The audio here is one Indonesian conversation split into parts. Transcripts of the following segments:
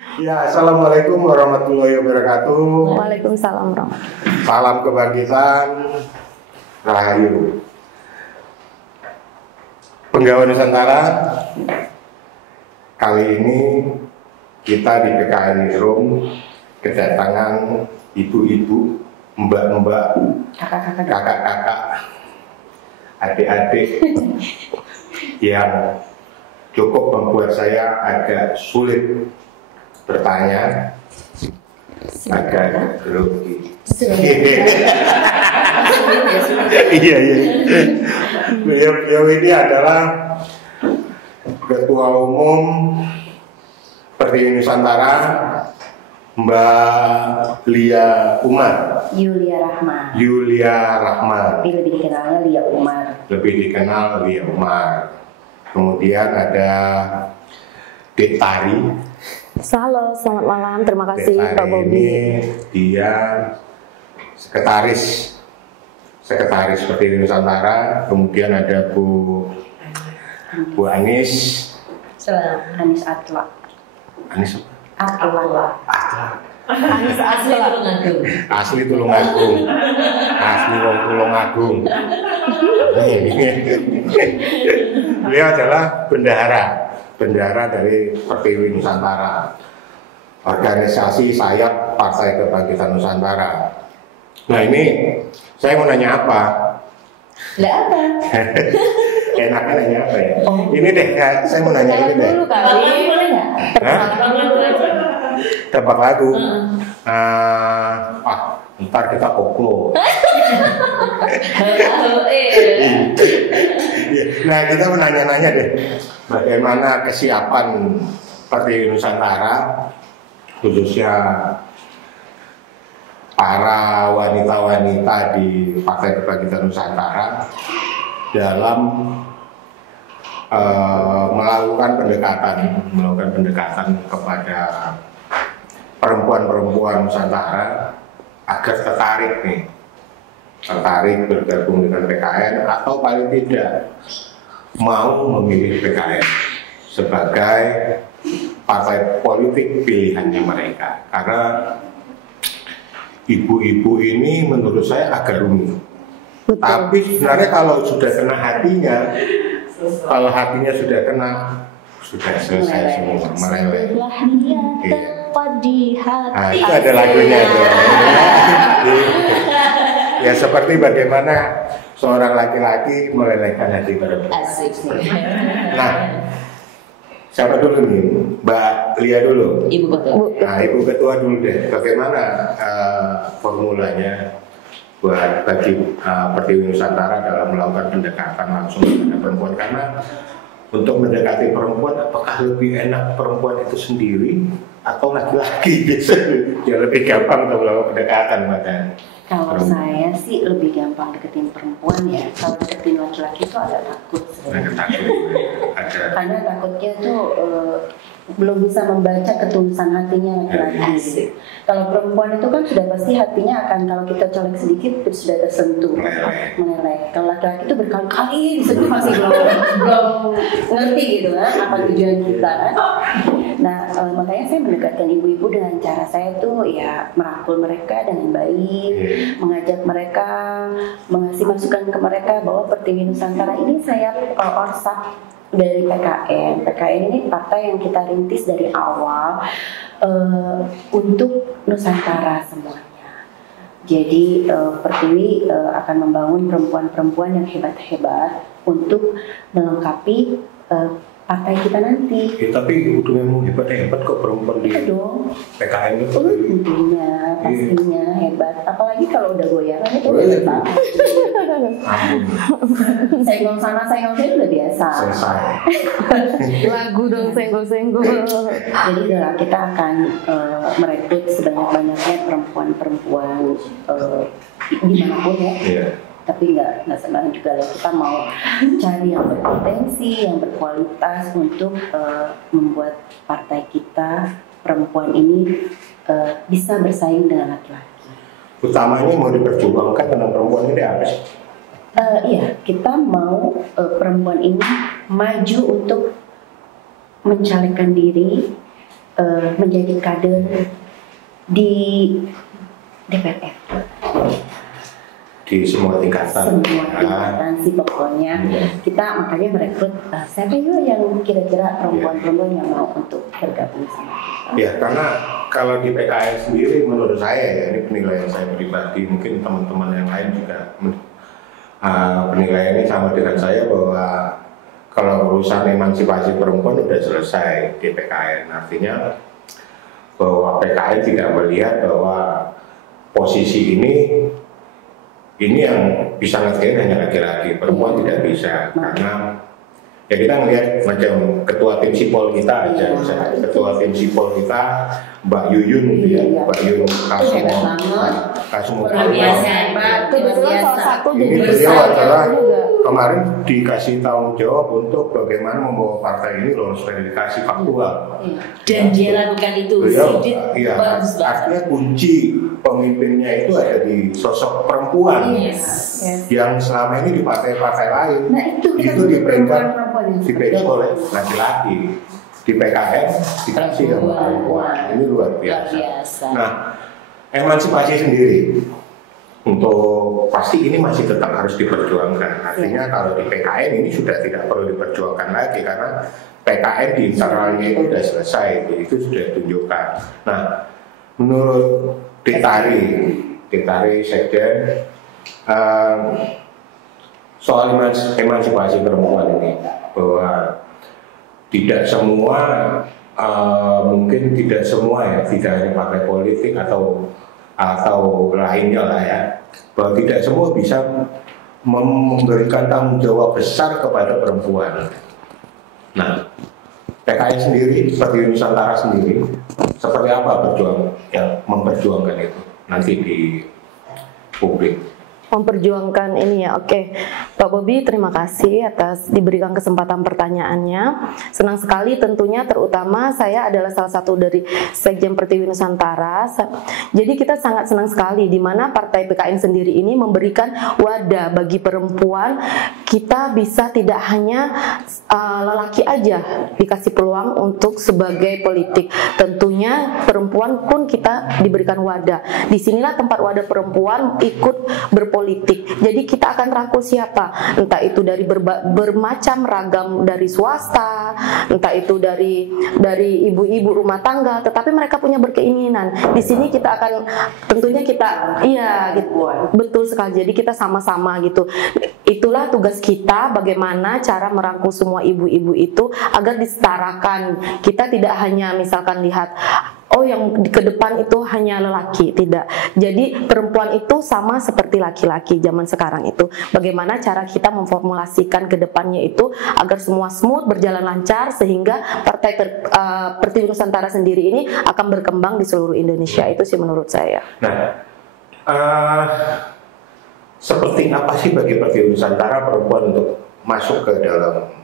Ya, assalamualaikum warahmatullahi wabarakatuh. Waalaikumsalam warahmatullahi. Salam kebangkitan, Rahayu. Penggawa Nusantara, kali ini kita di PKN Room kedatangan ibu-ibu, mbak-mbak, kakak-kakak, adik-adik yang cukup membuat saya agak sulit bertanya, agak grogi. Iya. Beliau ini adalah Ketua Umum Pertiwi Nusantara, Mbak Lia Umar. Yulia Rahma. Tapi lebih dikenalnya Lia Umar. Lebih dikenal Lia Umar. Kemudian ada Dek Tari. Halo, selamat malam. Terima kasih Pak Bobi. Ini dia sekretaris Pertiwi Nusantara. Kemudian ada Bu Anis. Anis Atla. Anis Atla. Anis asli Tulungagung. Asli Tulungagung. Asli wong Tulungagung. Beliau adalah bendahara dari Pertiwi Nusantara, organisasi sayap Partai Kebangkitan Nusantara. Nah, ini saya mau nanya apa? Nggak apa. Enaknya nanya apa ya? Ini deh, saya mau nanya ini deh. Dulu kali, boleh nggak? Tebak lagu. Ntar kita koplo. Nah, kita mau nanya-nanya deh, bagaimana kesiapan Pertiwi Nusantara, khususnya para wanita-wanita di Partai Kebangkitan Nusantara dalam melakukan pendekatan kepada perempuan-perempuan Nusantara agar tertarik bergabung dengan PKN atau paling tidak mau memilih PKN sebagai partai politik pilihannya mereka. Karena ibu-ibu ini menurut saya agak rumit. Betul. Tapi sebenarnya kalau sudah kena hatinya, sudah kena, sudah selesai semua, meleleh. Tepat di hati. Nah, itu ada lagunya tuh. Ya, seperti bagaimana seorang laki-laki melelehkan hati perempuan. Asik sih. Nah, siapa dulu nih? Mbak Lia dulu. Ibu Ketua. Nah, Ibu Ketua dulu deh. Bagaimana formulanya bagi Pertiwi Nusantara dalam melakukan pendekatan langsung kepada perempuan? Karena untuk mendekati perempuan, apakah lebih enak perempuan itu sendiri atau laki-laki? Biasanya ya lebih gampang untuk melakukan pendekatan pada. Kalau saya sih lebih gampang deketin perempuan ya. Kalau deketin laki-laki itu agak takut sebenarnya. Karena takutnya tuh belum bisa membaca ketulusan hatinya laki-laki. Kalau perempuan itu kan sudah pasti hatinya akan, kalau kita colek sedikit itu sudah tersentuh, meleleh. Kalau laki-laki itu berkali-kali disentuh masih belum ngerti gitu kan apa tujuan kita. Nah, makanya saya mendekatkan ibu-ibu dengan cara saya tuh ya merangkul mereka dengan baik, mengajak mereka, mengasih masukan ke mereka bahwa Pertiwi Nusantara ini saya orsak dari PKN. PKN ini partai yang kita rintis dari awal untuk Nusantara semuanya. Jadi Pertiwi akan membangun perempuan-perempuan yang hebat-hebat untuk melengkapi partai kita nanti. Tapi udah memang hebat-hebat kok perempuan di PKN itu. Tentunya, pastinya hebat. Apalagi kalau udah goyangan itu hebat banget. Senggol sana, senggol sini udah biasa. Selesai. Lagu dong, senggol-senggol. Jadi kita akan merekrut sebanyak-banyaknya perempuan-perempuan dimanapun ya. Tapi nggak sembarang juga lah, kita mau cari yang berpotensi, yang berkualitas untuk membuat partai kita perempuan ini bisa bersaing dengan laki-laki. Utamanya mau diperjuangkan dengan perempuan ini apa sih? Iya, kita mau perempuan ini maju untuk mencalekkan diri menjadi kader di DPR. Di semua tingkatan. Semua tingkatan sih pokoknya. Kita makanya merekrut siapa yuk yang kira-kira perempuan-perempuan yang mau untuk bergabung sama kita. Ya, karena kalau di PKS sendiri menurut saya ya, ini penilaian saya pribadi, mungkin teman-teman yang lain juga penilaiannya sama dengan saya, bahwa kalau urusan emansipasi perempuan sudah selesai di PKN. Artinya bahwa PKN tidak melihat bahwa posisi ini yang bisa ngerjain hanya laki-laki, perempuan tidak bisa. Karena ya kita ngelihat macam ketua tim sipol kita aja, ketua tim sipol kita Mbak Yuyun gitu ya, Mbak Yuyun Kasumo. Kebetulan salah satu ini beliau adalah kemarin dikasih tanggung jawab untuk bagaimana membawa partai ini lolos verifikasi faktual. Dan dia lakukan itu. Iya, artinya kunci pemimpinnya itu ada di sosok perempuan yang selama ini di partai-partai lain itu dipegang oleh laki-laki. Di PKN dikasih sama perempuan. Ini luar biasa. Nah, emansipasi sendiri untuk pasti ini masih tetap harus diperjuangkan. Artinya kalau di PKN ini sudah tidak perlu diperjuangkan lagi, karena PKN di internalnya itu sudah selesai, itu sudah ditunjukkan. Nah, menurut Ditari Sekjen, soal emansipasi perempuan ini, bahwa tidak semua, mungkin tidak semua ya, tidak hanya partai politik atau lainnya lah ya, bahwa tidak semua bisa memberikan tanggung jawab besar kepada perempuan. Nah, PKS sendiri, seperti Nusantara sendiri, seperti apa memperjuangkan itu nanti di publik? Memperjuangkan ini ya, oke. Pak Bobi, terima kasih atas diberikan kesempatan pertanyaannya. Senang sekali tentunya, terutama saya adalah salah satu dari Sekjen Pertiwi Nusantara. Jadi kita sangat senang sekali di mana Partai PKN sendiri ini memberikan wadah bagi perempuan. Kita bisa tidak hanya lelaki aja dikasih peluang untuk sebagai politik. Tentunya perempuan pun kita diberikan wadah. Disinilah tempat wadah perempuan ikut berpolitik. Jadi kita akan rangkul siapa? Entah itu dari bermacam ragam dari swasta, entah itu dari ibu-ibu rumah tangga, tetapi mereka punya berkeinginan. Di sini kita akan tentunya kita gitu, betul sekali. Jadi kita sama-sama gitu. Itulah tugas kita, bagaimana cara merangkul semua ibu-ibu itu agar disetarakan. Kita tidak hanya misalkan lihat oh yang ke depan itu hanya lelaki, tidak. Jadi perempuan itu sama seperti laki-laki zaman sekarang itu. Bagaimana cara kita memformulasikan ke depannya itu agar semua smooth, berjalan lancar, sehingga Partai Pertiwi Nusantara sendiri ini akan berkembang di seluruh Indonesia. Itu sih menurut saya. Nah, seperti apa sih bagi Pertiwi Nusantara perempuan untuk masuk ke dalam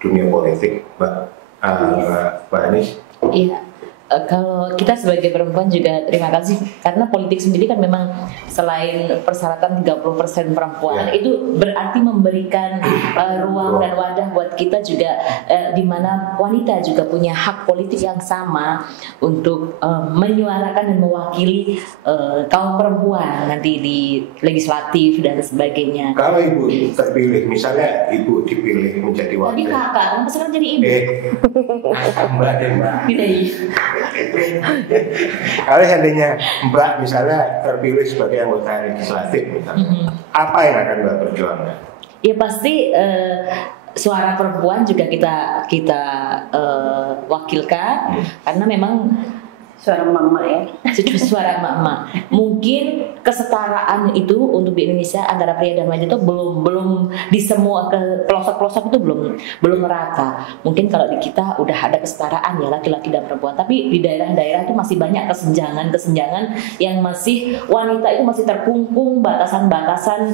dunia politik, Mbak Anis? Iya. Kalau kita sebagai perempuan juga terima kasih, karena politik sendiri kan memang selain persyaratan 30% perempuan, itu berarti memberikan ruang dan wadah buat kita juga, di mana wanita juga punya hak politik yang sama untuk menyuarakan dan mewakili kaum perempuan nanti di legislatif dan sebagainya. Kalau ibu terpilih, misalnya ibu dipilih menjadi wakil. Tadi kakak, kan sekarang jadi ibu. Mbak deh Mbak. Kalau seandainya Mbak misalnya terpilih sebagai anggota legislatif, misalnya, apa yang akan Mbak perjuangkan? Ya pasti suara perempuan juga kita wakilkan, karena memang suara mama ya. Suara mama. Mungkin kesetaraan itu untuk di Indonesia antara pria dan wanita itu belum di semua ke pelosok-pelosok itu belum merata. Mungkin kalau di kita udah ada kesetaraan ya laki-laki dan perempuan, tapi di daerah-daerah itu masih banyak kesenjangan yang masih wanita itu masih terkungkung batasan-batasan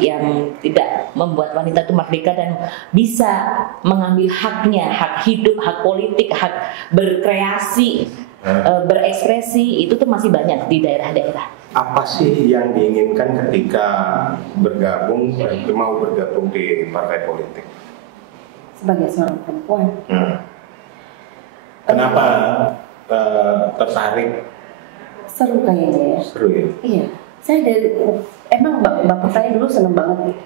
yang tidak membuat wanita itu merdeka dan bisa mengambil haknya, hak hidup, hak politik, hak berkreasi, berekspresi, itu tuh masih banyak di daerah-daerah. Apa sih yang diinginkan ketika mau bergabung di partai politik? Sebagai seorang perempuan, Kenapa tertarik? Seru kayaknya ya. Seru ya? Iya. Saya emang bapak saya dulu seneng banget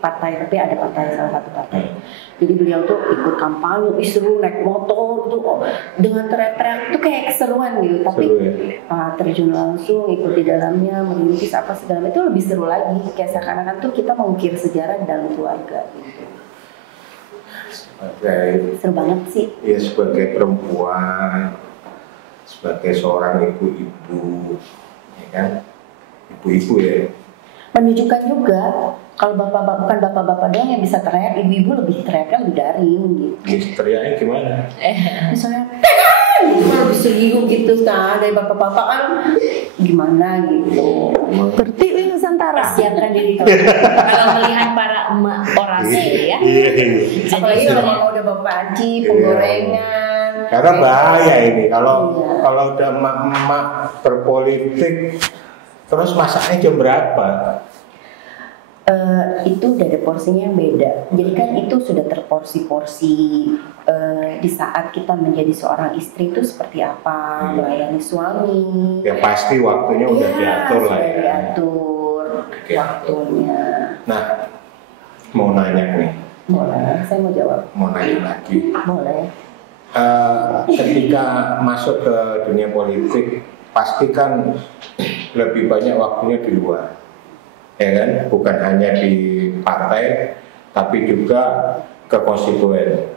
partai, tapi ada partai, salah satu partai. Jadi beliau tuh ikut kampanye, seru naik motor tuh dengan teriak-teriak itu kayak keseruan gitu. Tapi terjun langsung ikut di dalamnya, merintis apa segala itu lebih seru lagi. Kayak seakan-akan tuh kita mengukir sejarah dalam keluarga gitu. Seru banget sih. Ya sebagai perempuan, sebagai seorang ibu-ibu, ya kan? Ibu-ibu ya. Menunjukkan juga kalau bukan bapak-bapak doang yang bisa teriak, ibu-ibu lebih teriaknya lebih daring gitu. Teriaknya gimana? Misalnya, lebih serius gitu kan dari bapak-bapak kan gimana gitu. Pertiwi Nusantara. Siapkan diri kalau melihat para emak orasi ya. Apalagi kalau udah bapak aci, penggorengan. Karena bahaya ini kalau udah emak-emak berpolitik, terus masaknya jam berapa? Itu udah ada porsinya yang beda. Jadi kan itu sudah terporsi-porsi di saat kita menjadi seorang istri itu seperti apa, melayani suami. Ya pasti waktunya udah diatur lah ya. Diatur waktunya. Nah, mau nanya nih. Boleh, saya mau jawab. Mau nanya lagi. Boleh. Ketika masuk ke dunia politik, pasti kan lebih banyak waktunya di luar. Ya kan, bukan hanya di partai, tapi juga ke konstituen,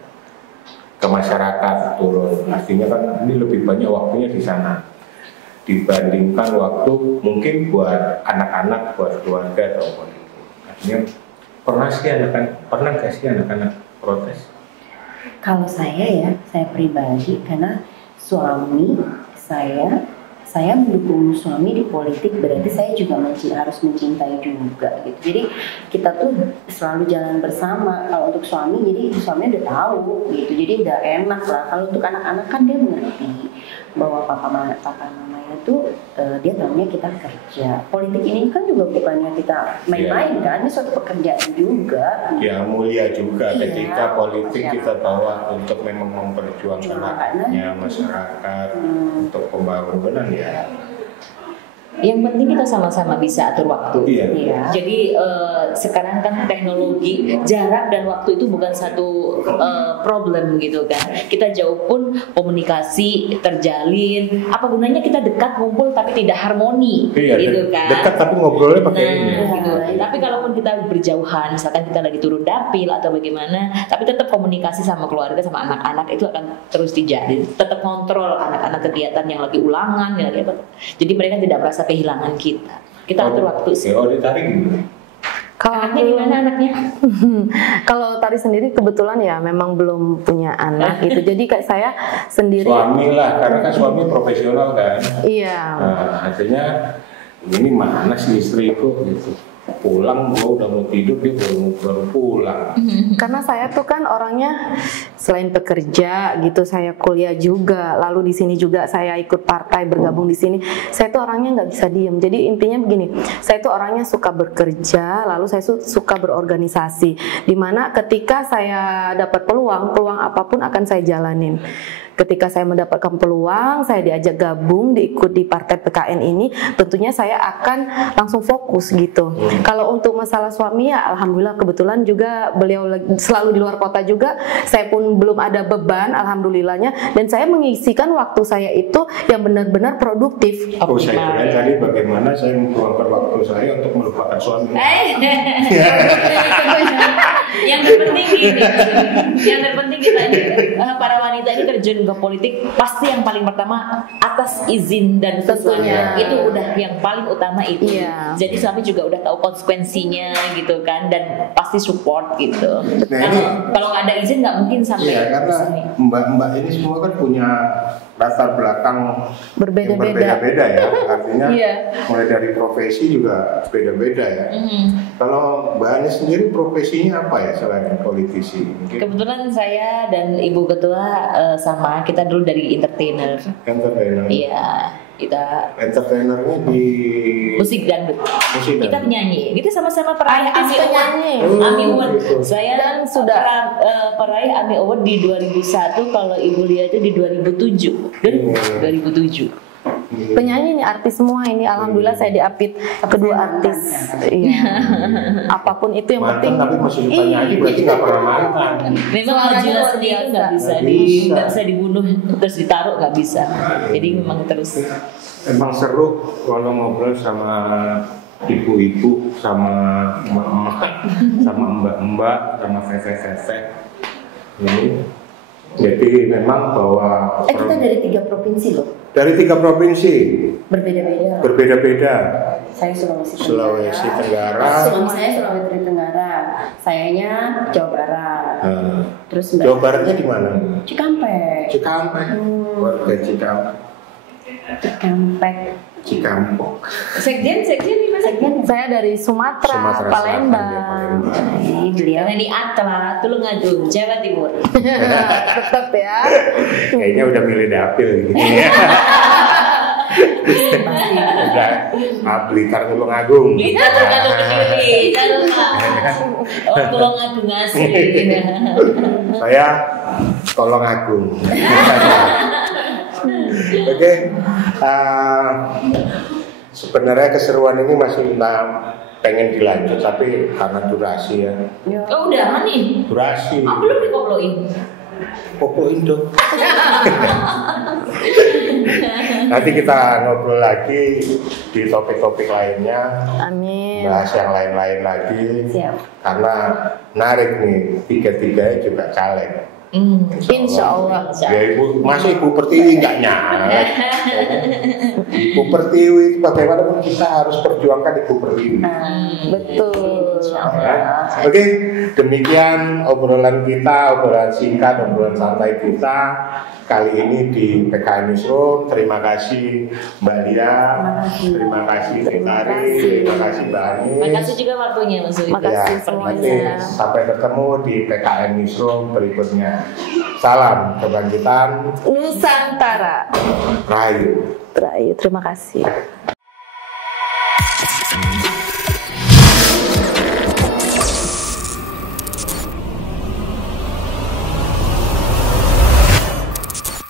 ke masyarakat turun. Artinya kan ini lebih banyak waktunya di sana dibandingkan waktu mungkin buat anak-anak, buat keluarga atau apa itu. Artinya pernah nggak sih anak-anak protes? Kalau saya pribadi karena suami saya mendukung suami di politik, berarti saya juga harus mencintai juga gitu. Jadi kita tuh selalu jalan bersama. Kalau untuk suami, jadi suami udah tahu gitu. Jadi udah enak lah. Kalau untuk anak-anak kan dia mengerti bahwa papa mamanya tuh dia tahunya kita kerja. Politik ini kan juga bukannya kita main-main kan, ini suatu pekerjaan juga. Ya mulia juga ketika politik kita bawa untuk memang memperjuangkan haknya masyarakat untuk pembangunan ya. Yang penting kita sama-sama bisa atur waktu. Iya. Jadi sekarang kan teknologi, jarak dan waktu itu bukan satu problem gitu kan. Kita jauh pun komunikasi terjalin. Apa gunanya kita dekat ngumpul tapi tidak harmoni, gitu kan? Dekat tapi ngobrolnya pakai ini. Gitu. Tapi kalaupun kita berjauhan, misalkan kita lagi turun dapil atau bagaimana, tapi tetap komunikasi sama keluarga sama anak-anak itu akan terus dijalin. Tetap kontrol anak-anak kegiatan yang lagi ulangan, yang lagi apa. Jadi mereka tidak merasa kehilangan kita. Kita atur waktu sih. Ditarik gimana? Kalau anaknya gimana anaknya? Kalau Tari sendiri kebetulan ya memang belum punya anak gitu. Jadi kayak saya sendiri. Suami lah, karena kan suami profesional kan. Iya. Nah, artinya ini mana sih istriku gitu. Pulang gua udah mau tidur dia baru pulang. Karena saya tuh kan orangnya selain bekerja gitu, saya kuliah juga, lalu di sini juga saya ikut partai bergabung di sini. Saya tuh orangnya nggak bisa diem. Jadi intinya begini, saya tuh orangnya suka bekerja, lalu saya suka berorganisasi. Dimana ketika saya dapat peluang apapun akan saya jalanin. Ketika saya mendapatkan peluang, saya diajak gabung, diikut di partai PKN ini, tentunya saya akan langsung fokus gitu. Kalau untuk masalah suami ya alhamdulillah kebetulan juga beliau selalu di luar kota juga, saya pun belum ada beban alhamdulillahnya, dan saya mengisikan waktu saya itu yang benar-benar produktif. Oh, saya kira tadi bagaimana saya meluangkan waktu saya untuk melupakan suami. Yang terpenting kita ini para wanita ini terjun ke politik pasti yang paling pertama atas izin dan tentunya itu udah yang paling utama itu. Iya. Jadi suami juga udah tahu konsekuensinya gitu kan, dan pasti support gitu. Kalau nggak ada izin nggak mungkin sampai. Iya, karena mbak-mbak ini semua kan punya latar belakang berbeda-beda ya. Artinya mulai dari profesi juga beda-beda ya. Kalau Mbak Ani sendiri profesinya apa ya selain politisi? Mungkin? Kebetulan saya dan Ibu Ketua sama, kita dulu dari entertainer. Entertainer. Iya, Kita entertainernya di musik dangdut. musik Kita dan penyanyi. Kita sama-sama peraih Artis AMI Award. penyanyi. AMI Award. gitu. Saya Dan sudah peraih AMI Award di 2001, kalau Ibu Lia itu di 2007. 2007. penyanyi nih, artis semua ini. Alhamdulillah saya diapit kedua artis. Iya. Apapun itu yang penting. mantan tapi masih lupa nyanyi berarti nggak pernah mantan. Memang Suaranya imajinasi luar itu biasa. nggak bisa dibunuh terus ditaruh, nggak bisa. Jadi memang terus. Emang seru kalau ngobrol sama ibu-ibu, sama emak-emak, sama mbak-mbak, sama feve-feve. Ini. Jadi memang bahwa Kita dari 3 provinsi loh, dari 3 provinsi berbeda-beda. berbeda-beda. Saya Sulawesi Sulawesi Tenggara. Suami saya Sulawesi Tenggara, sayanya Jawa Barat. Terus Mbak Jawa Baratnya di mana? Cikampek. Cikampek. Warga Cikampek. Cikampek. Sekjen di mana? Saya dari Sumatera, Sumatera Palembang. Selatan, ya, Palembang. Ini beliau Yang di Atla, Tulungagung, Jawa Timur. Tetap ya. Kayaknya udah milih dapil gitu ya. Udah Blitar Tulungagung. Kita Tulungagung sendiri, oh Tulungagung asli. Saya Tolong Agung. Oke, sebenarnya keseruan ini masih kita pengen dilanjut, tapi karena durasi ya. Oh udah nih? Durasi. Oh belum dikoploin? Pokoknya dong. Nanti kita ngobrol lagi di topik-topik lainnya. Amin. Bahas yang lain-lain lagi. Siap. Karena menarik nih, tiga-tiganya juga caleg. Insya Allah. Ya masa Ibu Pertiwi nggak nyalek? Ibu Pertiwi bagaimanapun kita harus perjuangkan Ibu Pertiwi. Betul. Ya. Oke, demikian obrolan kita, obrolan singkat, obrolan santai kita kali ini di PKN Newsroom. Terima kasih Mbak Lia, terima kasih Tari, terima kasih Mbak Ani. Terima kasih juga waktunya Mas Uli. Makasih Ya, semuanya. nanti sampai ketemu di PKN Newsroom berikutnya. Salam kebangkitan Nusantara. Rayu. Terakhir, terima kasih.